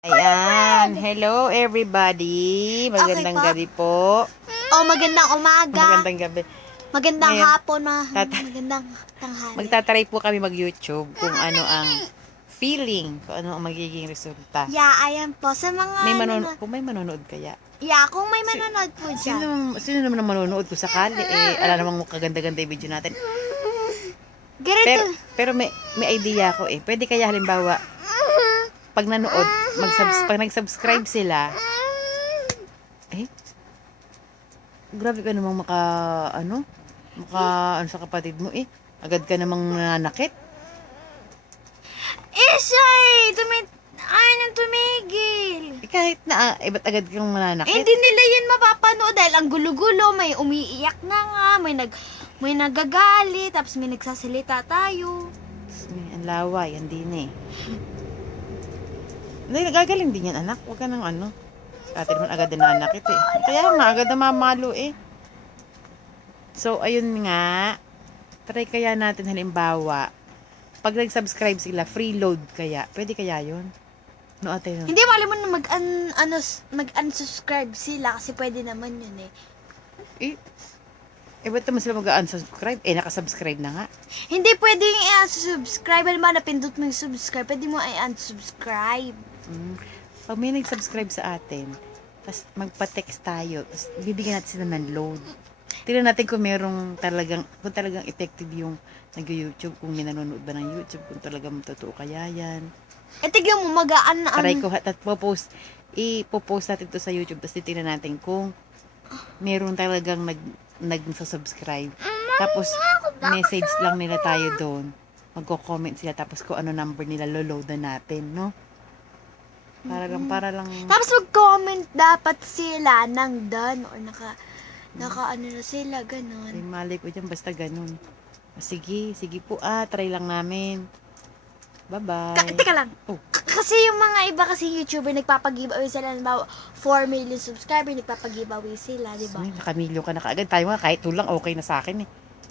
Ayan, hello everybody. Magandang Okay po. gabi po. Oh, magandang umaga. Magandang gabi. Magandang Ngayon, hapon, tata- magandang tanghali. Magtatry po kami mag-YouTube kung ano ang feeling, kung ano ang magiging resulta. Yeah, ayan po. Sa mga... Kung may manonood kaya. Yeah, kung may manonood po dyan. Sino naman ang manonood ko sakali? Alam namang kaganda-ganda yung video natin. Ganito. Pero may idea ko eh. Pwede kaya halimbawa, pag nanood, pag nag-subscribe sila, grabe ka namang ano sa kapatid mo eh. Agad ka namang nanakit. Isay! Ay, nang tumigil. Kahit na, ba't agad kang mananakit? Hindi nila yun mapapanood dahil ang gulo-gulo, may umiiyak na nga, may nagagalit, tapos may nagsasalita tayo. Ang laway, yan din eh. Nagagaling din yan, anak. Huwag ka nang ano. Ate naman agad na nanakit eh. Kaya nga, agad na mamalo eh. So, ayun nga. Try kaya natin halimbawa, pag nag-subscribe sila, free load kaya. Pwede kaya yun? No, ate, no? Hindi, mali mo na mag-unsubscribe sila kasi pwede naman yun eh. Ba't naman sila mag-unsubscribe? Nakasubscribe na nga. Hindi pwedeng i-unsubscribe. Alam mo, napindot mo yung subscribe. Pwede mo i-unsubscribe. Pag may nag-subscribe sa atin, tapos magpa-text tayo, tapos bibigyan natin sila ng load. Tignan natin kung kung talagang effective yung nag-YouTube, kung may nanonood ba ng YouTube, kung talagang totoo kaya yan. Tignan mo, magaan na Try ko, at ipopost natin to sa YouTube, tapos titignan natin kung meron talagang nag-subscribe. Tapos, message lang nila tayo doon. Magko-comment sila, tapos kung ano number nila, loload na natin, no? Para lang. Tapos mag-comment dapat sila ng done or naka ano na sila, Ay, ganon. mali ko dyan, basta ganun. Sige po, try lang namin. Bye-bye. Teka lang. Oh. Kasi yung mga iba kasi YouTuber, nagpapag-giveaway sila. Halimbawa, 4 million subscriber, nagpapag-giveaway sila, di ba? Ay, nakamilyo ka na kaagad. Tayo nga, kahit 2 lang, okay na sa akin eh.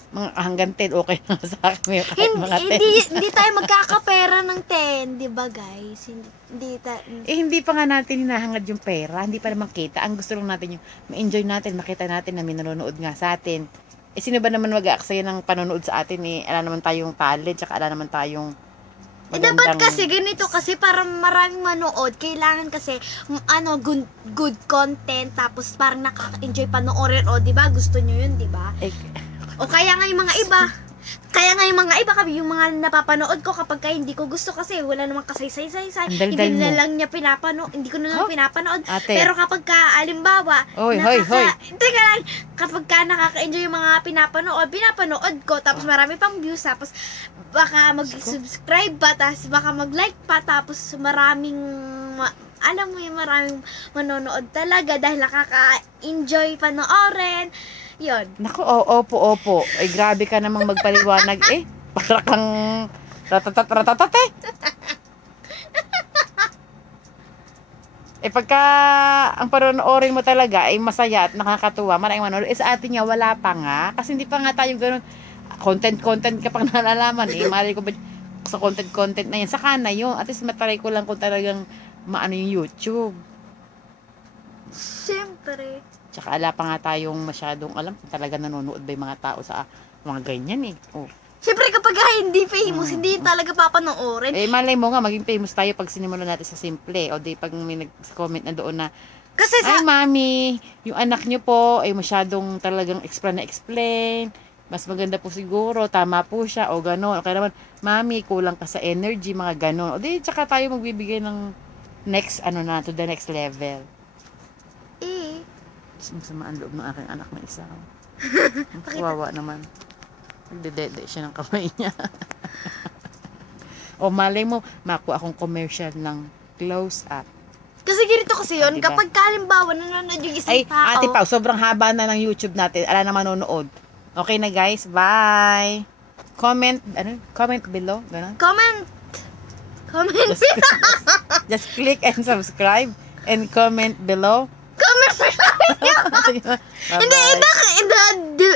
Mga hanggang 10, okay na sa akin. Kahit mga 10. Hindi tayo magkakapera ng 10, di ba guys? Hindi pa nga natin hinahangad yung pera. Hindi pa naman kita. Ang gusto lang natin yung ma-enjoy natin, makita natin na may nanonood nga sa atin. Sino ba naman mag-aaksaya ng panonood sa atin eh? Ala naman tayong talent, tsaka ala naman tayong dapat kasi ganito kasi para maraming manood, kailangan kasi good content tapos parang nakaka-enjoy panoorin o di ba? Gusto niyo 'yun, di ba? O kaya nga yung mga iba. Yung mga napapanood ko kapag hindi ko gusto kasi wala namang kasaysay-saysay. Hindi na lang niya hindi ko na lang pinapanood. Ate. Pero kapag alimbawa, Hoy. Teka lang, kapag nakaka-enjoy yung mga pinapanood ko, tapos marami pang views, tapos baka mag-subscribe pa, tapos baka mag-like pa, tapos maraming manonood talaga dahil nakaka-enjoy panoorin. Yun. Naku, opo. Ay, grabe ka namang magpaliwanag eh. Para kang ratatatat eh. Pagka ang panonoorin mo talaga ay masaya at nakakatuwa, maraming manonood. Sa atin nga, wala pa nga. Kasi hindi pa nga tayo ganun. Content ka pang nalalaman eh. Mali ko ba sa content na yan. Saka na yun. At least mataray ko lang kung talagang maano yung YouTube. Siyempre. Tsaka ala pa nga tayong masyadong alam kung talaga nanonood ba yung mga tao sa mga ganyan eh. Siyempre kapag hindi famous, hindi talaga papanoorin. Malay mo nga, maging famous tayo pag sinimulan natin sa simple. O di pag may nag-comment na doon na, Kasi ay mami, yung anak nyo po ay masyadong talagang explain. Mas maganda po siguro, tama po siya, o gano'n. O kaya naman, mami, kulang ka sa energy, mga gano'n. O di, tsaka tayo magbibigay ng to the next level. Masama ang loob ng aking anak na isa. Kawawa naman. Nagdedede siya ng kamay niya. O malay mo, makuha akong commercial ng close-up. Kasi ganito kasi yun, Diba? kapag halimbawa nanonood yung isang Ay, tao. Ate Pao, sobrang haba na ng YouTube natin. Ala na manonood. Okay na guys, bye! Comment below. Ganun. Comment. Just click and subscribe and comment below. Comment. Sige, bye-bye. Hindi.